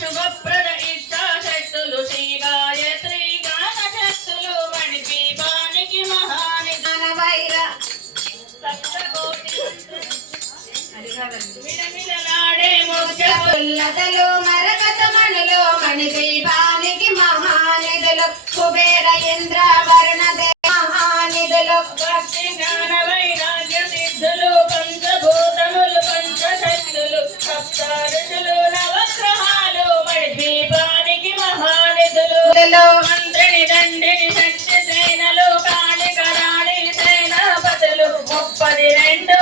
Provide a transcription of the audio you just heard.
శుభప్రద ఇష్టాశక్తులు శ్రీ గాయత్రి గాన శక్తులు మణిపీపానికి మహానిధన వైర విలమిలలాడే ముఖ్యుల్లతలు మరగత మణిలో మణిపీపానికి మహానిధులు. కుబేర ఇంద్ర ముప్పది రెండు